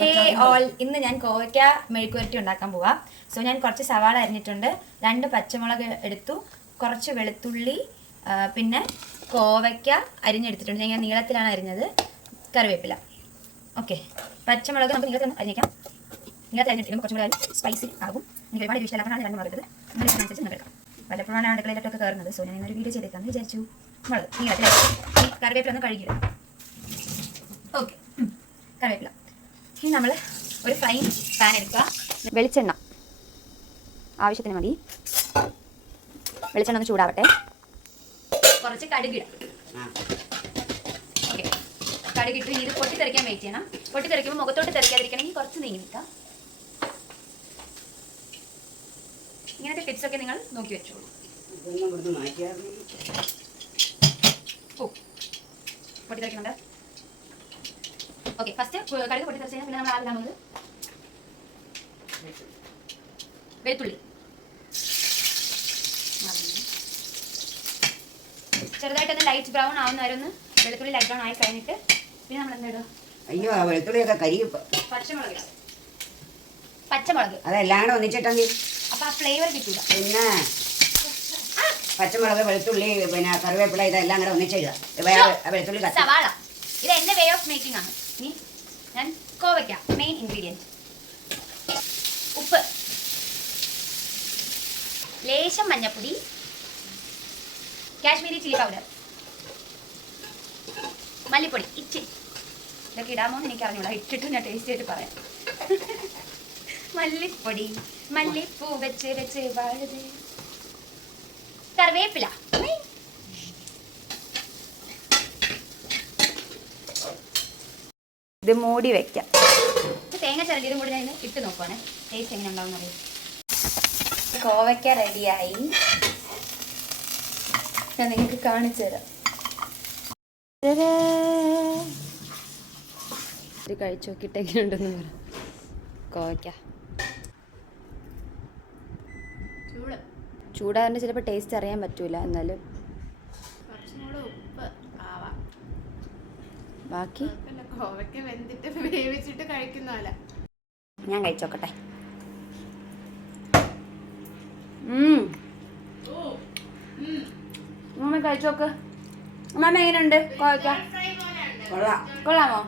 ഹേ all, ഇന്ന് ഞാൻ കോവയ്ക്ക മെഴുക്കുവരട്ടി ഉണ്ടാക്കാൻ പോവാം. സോ ഞാൻ കുറച്ച് സവാള അരിഞ്ഞിട്ടുണ്ട്, 2 പച്ചമുളക് എടുത്തു, കുറച്ച് വെളുത്തുള്ളി, പിന്നെ കോവയ്ക്ക അരിഞ്ഞെടുത്തിട്ടുണ്ട്. ഞാൻ നീളത്തിലാണ് അരിഞ്ഞത്. കറിവേപ്പില. ഓക്കെ, പച്ചമുളക് നമുക്ക് നീളത്തിൽ അരിഞ്ഞേക്കാം. നീളത്തിൽ അരിഞ്ഞിട്ട് കുറച്ചും കൂടി സ്പൈസി ആകും. എനിക്ക് ഒരുപാട് ഇഷ്ടമല്ലാത്തതാണ് 2 മുളക് എടുത്തത്. അനുസരിച്ച് നമുക്ക് എടുക്കാം. വല്ലപ്പോഴാണ് അടുക്കളയിലോട്ടൊക്കെ കയറുന്നത്. സോ ഞാൻ ഇന്നൊരു വീഡിയോ ചെയ്തേക്കാമെന്ന് വിചാരിച്ചു. മുളക് നീളത്തിൽ കറിവേപ്പില ഒന്ന് കഴുകിയിടാം. ഓക്കെ, കറിവേപ്പില. ഇനി നമ്മൾ ഒരു ഫ്രൈ പാൻ എടുക്കുക. വെളിച്ചെണ്ണ ആവശ്യത്തിന് മതി. വെളിച്ചെണ്ണ ഒന്ന് ചൂടാവട്ടെ. കുറച്ച് കടുകിടാം. ഓക്കെ, കടുകിട്ട് ഇത് പൊട്ടിത്തെറിക്കാൻ വെയിറ്റ് ചെയ്യണം. പൊട്ടിത്തെറിക്കുമ്പോൾ മുഖത്തോട്ട് തെറിക്കാതിരിക്കണമെങ്കിൽ കുറച്ച് നീങ്ങി നിൽക്കാം. ഇങ്ങനത്തെ ടിപ്സൊക്കെ നിങ്ങൾ നോക്കി വെച്ചോളൂ. ഓ, പൊട്ടിത്തെറിക്കുന്നുണ്ട്. ഓക്കെ, ഫസ്റ്റ് കടുക് പൊട്ടിത്തെറിച്ച് കഴിഞ്ഞാൽ പിന്നെ നമ്മൾ ആദ്യം ഇടാൻ വെളുത്തുള്ളി. ചെറുതായിട്ടൊന്ന് ലൈറ്റ് ബ്രൗൺ ആവുന്ന വരെ ഒന്ന് വെളുത്തുള്ളി ലൈറ്റ് ബ്രൗൺ ആയി കഴിഞ്ഞിട്ട് പിന്നെ നമ്മൾ എന്താ ഇടുക? അയ്യോ, വെളുത്തുള്ളിയൊക്കെ കരിയിപ്പ്. പച്ചമുളക് ഇടാം. പച്ചമുളക് അതെല്ലാം കൂടെ ഒന്നിച്ചിട്ടെങ്കിൽ അപ്പൊ ആ ഫ്ലേവർ കിട്ടൂല. പിന്നെ പച്ചമുളക്, വെളുത്തുള്ളി, പിന്നെ കറിവേപ്പില ഇതെല്ലാം കൂടെ ഒന്നിച്ചിടുക. വെളുത്തുള്ളി സവാള. ഇത് എന്റെ വേ ഓഫ് മേക്കിംഗ് ആണ്. ഇനി ഞാൻ കോവയ്ക്ക മെയിൻ ഇൻഗ്രീഡിയൻറ്റ്. ഉപ്പ്, ലേശം മഞ്ഞപ്പൊടി, കാശ്മീരി ചില്ലി പൗഡർ, മല്ലിപ്പൊടി ഇച്ചിരി. ഇതൊക്കെ ഇടാമോ എന്ന് എനിക്ക് അറിഞ്ഞൂടാ. ഇട്ടിട്ട് ഞാൻ ടേസ്റ്റ് ചെയ്തിട്ട് പറയാം. മല്ലിപ്പൊടി, മല്ലിപ്പൂ വെച്ച് വെച്ച് വാഴത്, കറിവേപ്പില. ഇത് മൂടി വെക്കാം. തേങ്ങ ചിരണ്ടിയതും കൂടി ഞാൻ ഇട്ട് നോക്കുവാണ്. ടേസ്റ്റ് എങ്ങനെ ഉണ്ടാവും അറിയാം. കോവയ്ക്ക റെഡിയായി. ഞാൻ നിങ്ങൾക്ക് കാണിച്ചു തരാം. ഇത് കഴിച്ചു നോക്കിയിട്ട് എങ്ങനെയുണ്ടെന്ന് പറയാം. കോവയ്ക്ക ചൂടാണ്ട് ചിലപ്പോൾ ടേസ്റ്റ് അറിയാൻ പറ്റൂല. എന്നാലും ബാക്കി ഞാൻ കഴിച്ചോക്കട്ടെ. കഴിച്ചോക്ക്. അമ്മ എങ്ങനെയുണ്ട് കോവയ്ക്ക? കൊള്ളാമോ?